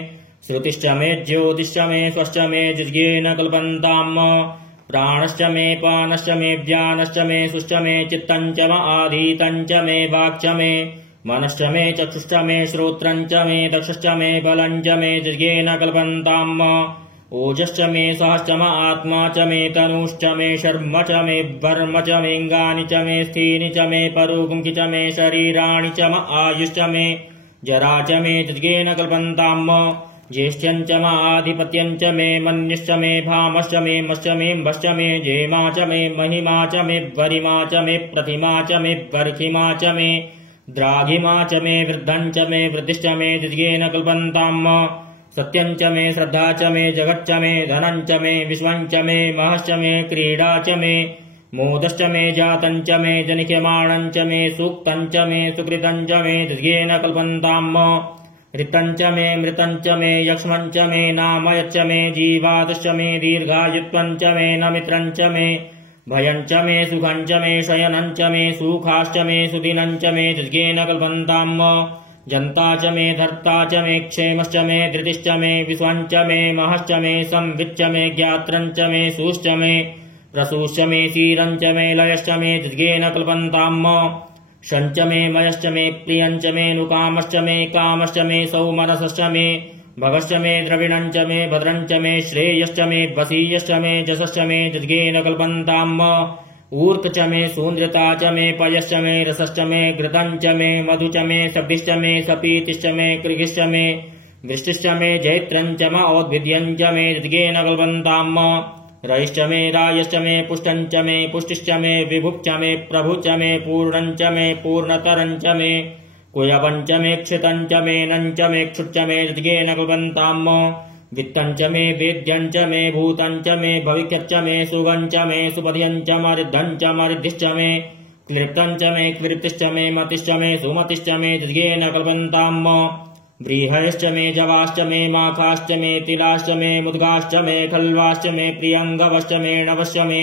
श्रुतिश्च मे ज्योतिश्च मे स्वश्च मे जिज्ञेन कल्पन्ताम् प्राणश्च मे पानश्च मे व्यानश्च मे सुश्च मे चित्तञ्च म आधीतञ्च मे वाक्च मे मनश्च मे चक्षुश्च मे श्रोत्रञ्च मे दक्षश्च मे बलञ्च मे जिज्ञेन कल्पन्ताम् ओजश्च मे सहश्च म आत्मा च मे तनुश्च मे शर्म च मे वर्म च मेऽङ्गानि च मे स्थीनि च मे परुगुंकि च मे शरीराणि च म आयुश्च मे जरा च मे जिज्ञेन कल्पन्ताम् ज्येष्ठ्यञ्च म आधिपत्यञ्च मे मन्यश्च मे भामश्च मे मश्च मे म्भश्च मे जेमा च मे महिमा च मे वरिमा च मे प्रतिमा च मे वर्खिमा च मे द्राघिमा च मे वृद्धञ्च मे वृद्धिश्च मे जिज्ञेन कल्पन्ताम् सत्यञ्च मे श्रद्धा च मे जगच्च मे धनञ्च मे विश्वञ्च मे महश्च मे क्रीडा च मे मोदश्च मे जातञ्च मे जनिष्यमाणञ्च मे सूक्तञ्च मे सुकृतञ्च मे जिज्ञेन कल्पन्ताम् ऋतञ्च मे मृतञ्च मे यक्ष्मञ्च मे नामयच्च मे जीवादश्च मे दीर्घायुत्वञ्च मे नमित्रञ्च मे भयञ्च मे सुखञ्च मे शयनञ्च मे सुखाश्च मे सुदिनञ्च मे जिज्ञेन कल्पन्ताम् जन्ता च मे धर्ता च मे क्षेमश्च मे धृतिश्च मे विश्वञ्च मे महश्च मे संविच्च मे ज्ञात्रञ्च मे सुश्च मे प्रसूश्च मे क्षीरञ्च मे लयश्च मे जिज्ञेन कल्पन्ताम् शञ्च मे मयश्च मे प्रियञ्च मे नुकामश्च मे कामश्च मे सौमनसश्च मे भगश्च मे द्रविणञ्च मे भद्रञ्च मे श्रेयश्च मे वसीयश्च मे जसश्च मे जिज्ञेन कल्पन्ताम् ऊर्त च मे सून्द्रता च मे पयश्च मे रसश्च मे घृतञ्च मे मधु च मे सब्दिश्च मे सपीतिश्च मे कृगिश्च मे वृष्टिश्च मे जैत्रञ्च म औद्भिद्यञ्च मे जिज्ञेन कल्पन्ताम् रयिश्च मे रायश्च मे पुष्टञ्च मे पुष्टिश्च मे विभुक्च मे प्रभुश्च मे पूर्णञ्च मे पूर्णतरञ्च मे कुयवञ्च मे क्षितञ्च मे नञ्च मे क्षुच्च मे जिज्ञेन कल्पन्ताम् वित्तञ्च मे वेद्यञ्च मे भूतञ्च मे भविष्यच्च मे सुगञ्च मे सुपद्यञ्च मरिद्धञ्च मरिद्धिश्च मे क्लिप्तञ्च मे क्विप्तिश्च मे मतिश्च मे सुमतिश्च मे जिज्ञेन कल्पन्ताम् व्रीहयश्च मे जवाश्च मे माखाश्च मे तिलाश्च मे मुद्गाश्च मे खल्वाश्च मे प्रियङ्गवश्च मे नवश्च मे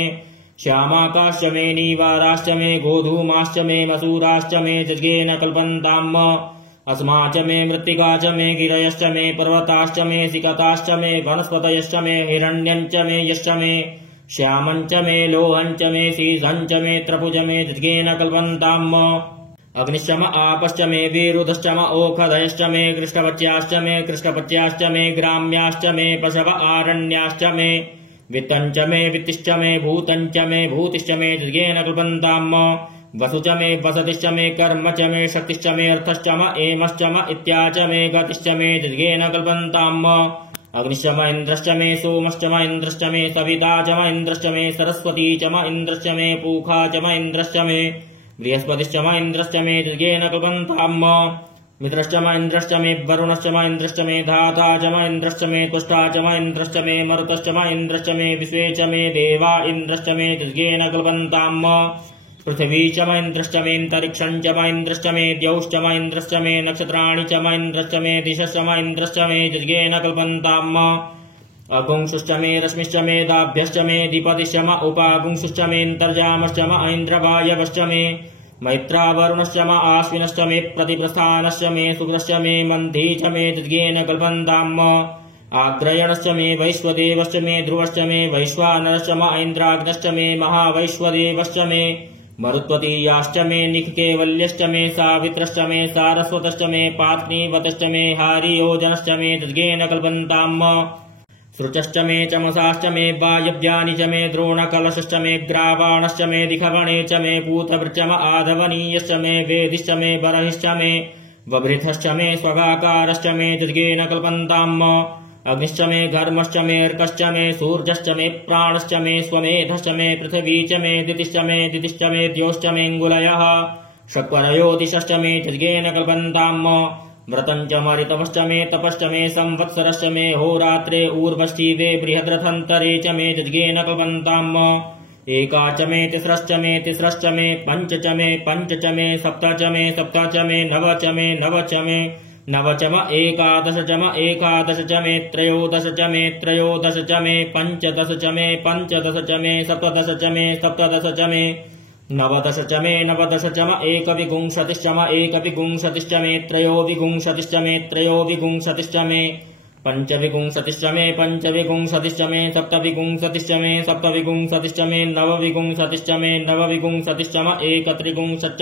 श्यामाकाश्च मे नीवाराश्च मे गोधूमाश्च मे मसूराश्च मे जिज्ञेन कल्पन्ताम् अस्मा च मे मृत्तिका च मे गिरयश्च मे पर्वताश्च मे सिकताश्च मे वनस्पतयश्च मे हिरण्यञ्च मे यश्च मे श्यामञ्च मे लोहञ्च मे सीसञ्च मे त्रपुज मे जिज्ञेन कल्पन्ताम् अग्निश्च म आपश्च मे विरुधश्च म ओखधयश्च मे कृष्णपच्याश्च मे कृष्णपत्याश्च मे ग्राम्याश्च मे पशव आरण्याश्च मे वित्तञ्च मे वित्तिश्च मे भूतञ्च मे भूतिश्च मे जिज्ञेन कल्पन्ताम् वसु च मे वसतिश्च मे कर्म च मे शक्तिश्च मे अर्थश्च म एमश्च म इत्याच मे गतिश्च मे जिज्ञेन कल्पन्ताम् अग्निश्च म इन्द्रश्च मे सोमश्च म इन्द्रश्च मे सविता च म इन्द्रश्च मे सरस्वती च म इन्द्रश्च मे पूखा च म इन्द्रश्च मे बृहस्पतिश्च म इन्द्रश्च मे जिज्ञेन कल्पन्ताम् मित्रश्च म इन्द्रश्च मे वरुणश्च म इन्द्रश्च मे धाता च म इन्द्रश्च मे तुष्टा च म इन्द्रश्च मे मरुतश्च म इन्द्रश्च मे विश्वे च मे देवा इन्द्रश्च मे जिज्ञेन कल्पन्ताम् पृथिवी च म इन्द्रश्च मे अन्तरिक्षञ्च म इन्द्रश्च मे द्यौश्च म इन्द्रश्च मे नक्षत्राणि च म इन्द्रश्च मे दिशश्च म इन्द्रश्च मे जिज्ञेन कल्पन्ताम् अगुंसुश्च मे रश्मिश्च मे दाभ्यश्च मे दीपतिश्च म उपागुंसुश्च मे अन्तर्जामश्च म ऐन्द्रवायवश्च मे मैत्रावरुणश्च म आश्विनश्च मे प्रतिप्रस्थानश्च मे शुक्रश्च मे मन्धी च मे जिज्ञेन कल्पन्ताम् आग्रयणश्च मे वैश्वदेवश्च मे ध्रुवश्च मे वैश्वानरश्च म ऐन्द्राग्नश्च मे महावैश्वदेवश्च मे मरुत्वतीयाश्च मे निखकेवल्यश्च मे सावित्रश्च मे सारस्वतश्च मे पात्नीवतश्च मे हारियोजनश्च मे जिज्ञेन कल्पन्ताम् सृचश्च मे चमसाश्च मे वायव्यानि च मे द्रोणकलशश्च मे ग्रावाणश्च मे दिखवणे च मे पूतवृचम आधवनीयश्च मे वेदिश्च मे बर्हिश्च मे वभृथश्च मे स्वगाकारश्च मे जज्ञेन कल्पन्ताम् अग्निश्च मे घर्मश्च मे अर्कश्च मे सूर्यश्च मे प्राणश्च मे स्वमेधश्च मे पृथिवी च मे दितिश्च मे द्योश्च मेऽङ्गुलयः षट्परयो दिशश्च मे जज्ञेन कल्पन्ताम् व्रतं च मरितवश्च मे तपश्च मे संवत्सरश्च मे होरात्रे ऊर्वशीवे बृहद्रथन्तरे च मे जज्ञेन कल्पन्ताम् एका च मे तिस्रश्च मे पञ्च च मे सप्त च मे नव च मे एकादश च मे त्रयोदश च मे पञ्चदश च मे सप्तदश च मे नवदश च मे एकविंशतिश्च मे त्रयोविंशतिश्च मे पञ्चविंशतिश्च मे सप्तविंशतिश्च मे नवविंशतिश्च मे एकत्रिंशच्च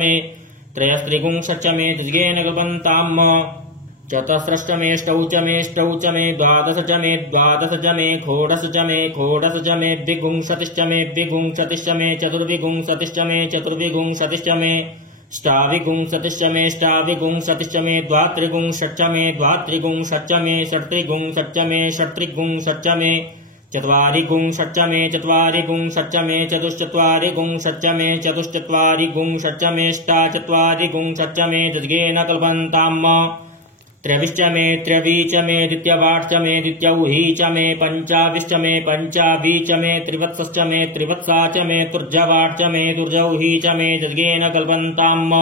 मे त्रयस्त्रिंशच्च मे जज्ञेन कल्पन्ताम् चतस्रश्च मे अष्टौ च मे द्वादश च मे षोडश च मे द्विगुंशतिश्च मे चतुर्विंशतिश्च मे अष्टाविंशतिश्च मे द्वात्रिंशच्च मे षट्त्रिंशच्च मे चत्वारिंशच्च मे चतुश्चत्वारिंशच्च मे अष्टाचत्वारिंशच्च मे जज्ञेन कल्पन्ताम् त्रयविश्च मे द्वितीयवाट्च मे द्वितीयौही च मे पञ्चाविश्च मे त्रिवत्सश्च मे त्रिवत्सा च मे तुर्जवाट्च मे तुर्जौही च मे जज्ञेन कल्पन्ताम्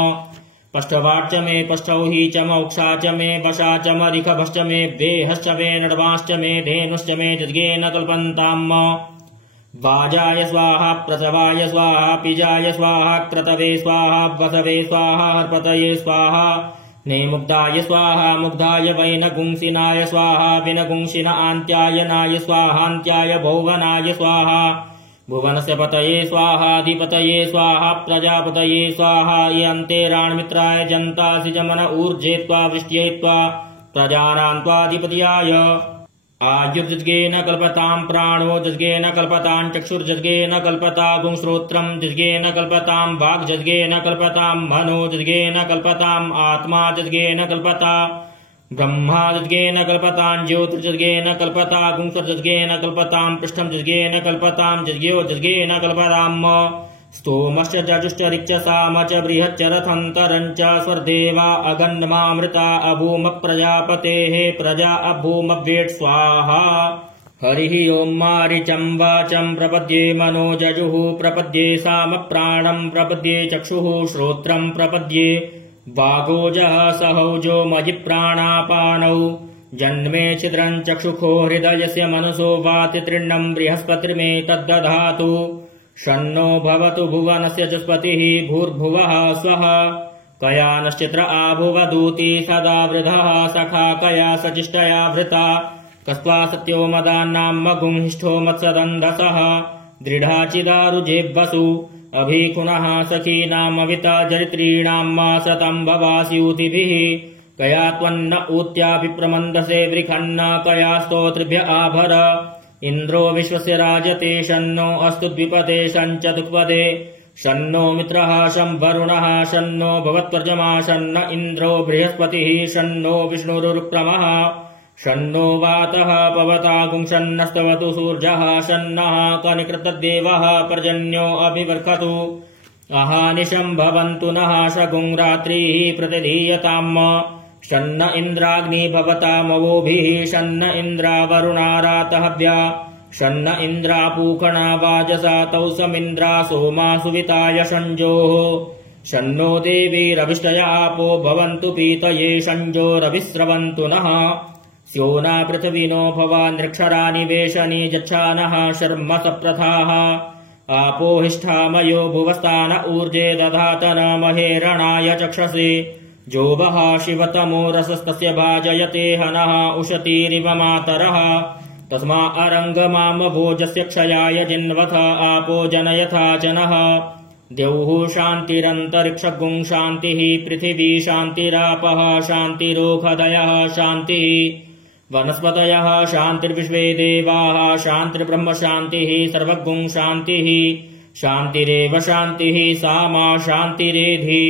पष्टवाट्च मे पष्टौही च मोक्षा च मे वशा च मरिखभश्च मे वेहश्च मे नड्वाश्च मे धेनुश्च मे जज्ञेन कल्पन्ताम् वाजाय स्वाहा प्रसवाय स्वाहा पिजाय स्वाहा क्रतवे स्वाहा वसवे स्वाहा हर्पतये स्वाहा नेमुग्धाय स्वाहा मुग्धाय वैनगुंसिनाय स्वाहा विनगुंसिन आन्त्यायनाय स्वाहान्त्याय भुवनाय स्वाहा भुवनस्य पतये स्वाहाधिपतये स्वाहा प्रजापतये स्वाहा यन्तेराण्मित्राय जन्तासि जमन ऊर्जे त्वा वृष्ट्यै त्वा प्रजानां त्वाधिपत्याय आयुर्जज्ञेन कल्पतां प्राणो जज्ञेन कल्पतां चक्षुर्जज्ञेन कल्पता गुंश्रोत्रं जज्ञेन कल्पतां वाग्जज्ञेन कल्पतां मनो जज्ञेन कल्पतां आत्मा जज्ञेन कल्पता ब्रह्मा जज्ञेन कल्पतां ज्योतिर्जज्ञेन कल्पता गुंसर्जज्ञेन कल्पतां पृष्ठं जज्ञेन कल्पतां जज्ञो जज्ञेन कल्पताम् स्तोमश्च जजुश्च ऋक्षसाम च बृहच्च रथन्तरं च स्वर्देवा अगन्मामृता अभूम प्रजापतेः प्रजा अभूमव्येट् स्वाहा हरिः ओं मारीचं वाचं प्रपद्ये मनो जजुः प्रपद्ये साम प्राणं प्रपद्ये चक्षुः श्रोत्रं प्रपद्ये वागोजः सहौजो मयि प्राणापानौ जन्मे छिद्रं चक्षुखो हृदयस्य मनसो वाति तृण्णं बृहस्पतिर्मे तद्दधातु शन्नो भवतु भुवनस्य जस्पतिः भूर्भुवः स्वः कयानश्चित्र आभुवदूति सदा वृधः सखा कया सचिष्टया वृता कस्त्वा सत्यो मदान्नां मगुंहिष्ठो मत्सदन्धसः दृढाचिदारुजेब्वसु अभिकुनः सखीनामविता जरित्रीणां मा सतं भवास्यूतिभिः कया त्वन्न ऊत्याभिप्रमन्दसे वृखन्न कया स्तोत्रिभ्य आभर इन्द्रो विश्वस्य राजते शन्नो अस्तु द्विपदे शञ्चतुष्पदे शन्नो मित्रः शं वरुणः शन्नो भवत्वर्जमा शन्न इन्द्रो बृहस्पतिः शन्नो विष्णुरुक्रमः शन्नो वातः पवतागुं शन्नस्तवतु सूर्यः शन्नः कनिकृतदेवः पर्जन्यो अभिवर्खतु अहानिशं भवन्तु नः शगुं रात्रिः प्रतिधीयताम् शन्न इन्द्राग्नि भवतामवोभिः शन्न इन्द्रावरुणा रातहव्या शन्न इन्द्रापूखणा वाजसा तौसमिन्द्रा सोमा सुविताय शञ्जोः शन्नो देवीरभिष्टय आपो भवन्तु पीतये शञ्जोरभिस्रवन्तु नः स्योना पृथिविनो भवान्नृक्षराणि वेशनि जच्छानः शर्म सप्रथाः आपो हिष्ठामयो भुवस्तान ऊर्जे दधातन महेरणाय चक्षसे जोबः शिवतमो रसस्तस्य भाजयते हनः उशतीरिव मातरः तस्मा अरङ्गमामभोजस्य क्षयाय जिन्वथ आपो जनयथा जनः द्यौः शान्तिरन्तरिक्षगुं शान्तिः पृथिवी शान्तिरापः शान्तिरोखदयः शान्तिः वनस्पतयः शान्तिर्विश्वे देवाः शान्तिर्ब्रह्म शान्तिः सर्वगुं शान्तिः शान्तिरेव शान्तिः सा मा शान्तिरेधि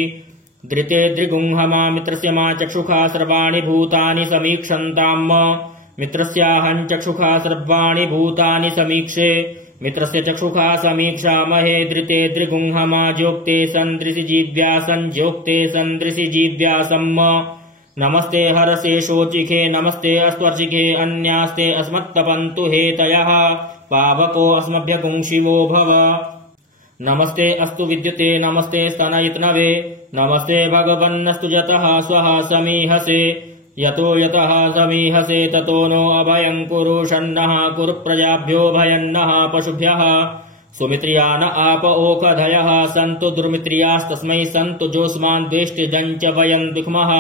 धृते द्रिगुंहमा मित्रस्य मा चक्षुषा सर्वाणि भूतानि समीक्षन्ताम् मित्रस्याहं चक्षुषा सर्वाणि भूतानि समीक्षे मित्रस्य चक्षुषा समीक्षामहे धृते द्रिगुंहमा ज्योक्ते सन्दृशि जीव्यासं ज्योक्ते सन्दृशि जीव्यासम् नमस्ते हरसे शोचिखे नमस्ते अस्त्वर्चिखे अन्यास्ते अस्मत्तपन्तु हेतयः पावको अस्मभ्यगुं शिवो भव नमस्ते अस्तु विद्युते नमस्ते स्तनयित्नवे नमस्ते भगवन्नस्तु यतः स्वः समीहसे यतो यतः समीहसे ततो नो अभयं कुरु षण्णः कुरु प्रजाभ्यो भयन्नः पशुभ्यः सुमित्रिया न आप ओखधयः सन्तु दुर्मित्रियास्तस्मै सन्तु जोस्मान् द्वेष्टिजञ्च वयं दुःखमः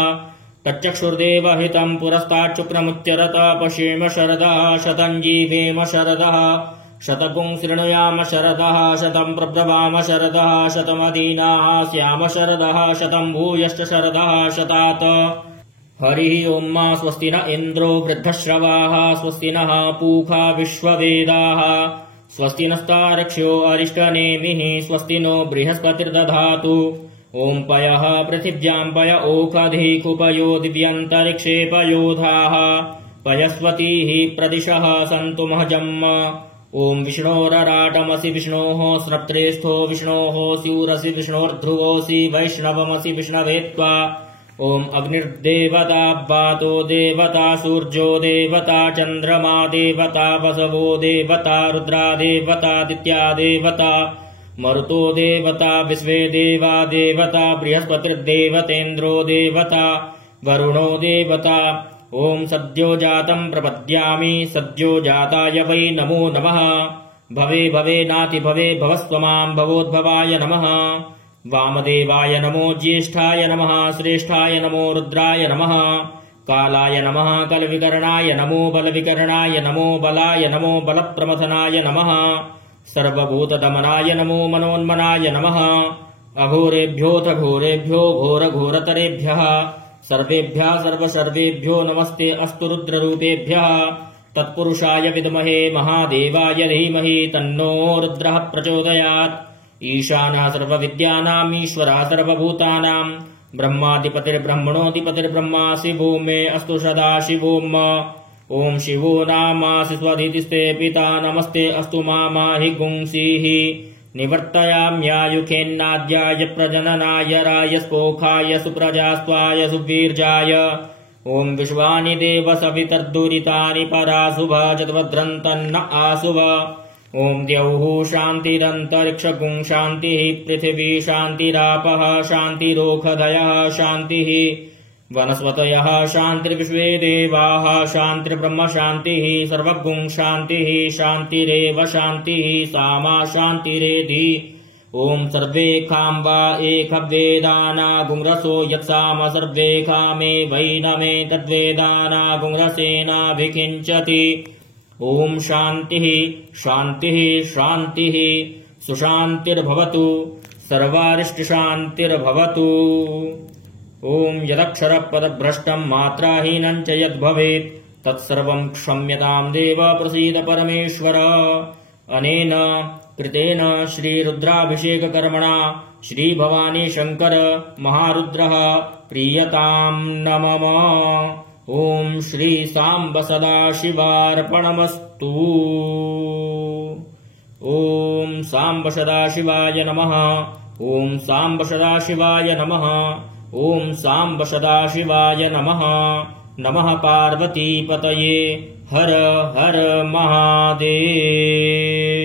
तच्चक्षुर्देव हितं पुरस्ताच्छुक्रमुच्चरत पश्येम शरदः शतं जीवेम शरदः शतपुं शृणुयाम शरदः शतं प्रब्रवाम शरदः शतमदीनाः स्याम शरदः शतं भूयश्च शरदः शतात् हरिः ओं मा स्वस्ति न इन्द्रो वृद्धश्रवाः स्वस्ति नः पूषा विश्ववेदाः स्वस्ति नस्तार्क्ष्यो अरिष्टनेमिः स्वस्ति नो बृहस्पतिर्दधातु ॐ पयः पृथिव्यां पय ओषधिः कुपयो दिव्यन्तरिक्षे पयोधाः पयस्वतीः प्रदिशः सन्तु महजम् ॐ विष्णोरराटमसि विष्णोः स्रप्त्रेस्थो विष्णोः स्यूरसि विष्णोर्ध्रुवोऽसि वैष्णवमसि विष्णवे त्वा ॐ अग्निर्देवता वातो देवता सूर्यो देवता चन्द्रमा देवता वसवो देवता रुद्रा देवतादित्या देवता मरुतो देवता विश्वे देवा देवता बृहस्पतिर्देवतेन्द्रो देवता वरुणो देवता ॐ सद्यो जातं प्रपद्यामि सद्यो जाताय वै नमो नमः भवे भवे नाति भवे भवस्त्वमां भवोद्भवाय नमः वामदेवाय नमो ज्येष्ठाय नमः श्रेष्ठाय नमो रुद्राय नमः कालाय नमः कलविकरणाय नमो बलविकरणाय नमो बलाय नमो बलप्रमथनाय नमः सर्वभूतदमनाय नमो मनोन्मनाय नमः अघोरेभ्योऽथ घोरेभ्यो घोरघोरतरेभ्यः सर्वेभ्यः सर्वसर्वेभ्यो नमस्ते अस्तु रुद्ररूपेभ्यः तत्पुरुषाय विद्महे महादेवाय धीमहि तन्नो रुद्रः प्रचोदयात् ईशानः सर्वविद्यानाम् ईश्वरः सर्वभूतानां ब्रह्माधिपतिर्ब्रह्मणोऽधिपतिर्ब्रह्मा शिवो मे अस्तु सदा शिवोम् ॐ शिवो नामासि स्वधितिस्ते पिता नमस्ते अस्तु माहि गुंसीः निवर्तयाम्यायुखेन्नाद्याय प्रजननाय रायस्पोखाय सुप्रजास्त्वाय सुवीर्याय ॐ विश्वानि देव सवितर्दुरितानि पराशुभ चतुर्भद्रन्तन्न आशुभ ॐ द्यौः शान्तिरन्तरिक्षगुं शान्तिः पृथिवी शान्तिरापः शान्तिरोषधयः शान्तिः वनस्पतयः शान्तिर्विश्वे देवाः शान्तिर्ब्रह्म शान्तिः सर्वगुं शान्तिः शान्तिरेव शान्तिः सा मा शान्तिरेधि ॐ सर्वे खाम्बा एकवेदाना गुंरसो यत्साम सर्वे खामे वैनमे तद्वेदाना गुंरसेनाभिकिञ्चति ॐ शान्तिः शान्तिः शान्तिः सुशान्तिर्भवतु सर्वारिष्टशान्तिर्भवतु ॐ यदक्षरपदभ्रष्टं मात्राहीनं च यद्भवेत् तत्सर्वं क्षम्यतां देव प्रसीद परमेश्वर अनेन कृतेन श्रीरुद्राभिषेककर्मणा श्रीभवानी शङ्कर महारुद्रः प्रीयतां न मम ॐ श्री साम्ब सदाशिवार्पणमस्तु ॐ साम्ब सदाशिवाय नमः ॐ साम्ब सदाशिवाय नमः ॐ साम्ब सदाशिवाय नमः नमः पार्वतीपतये हर हर महादेव।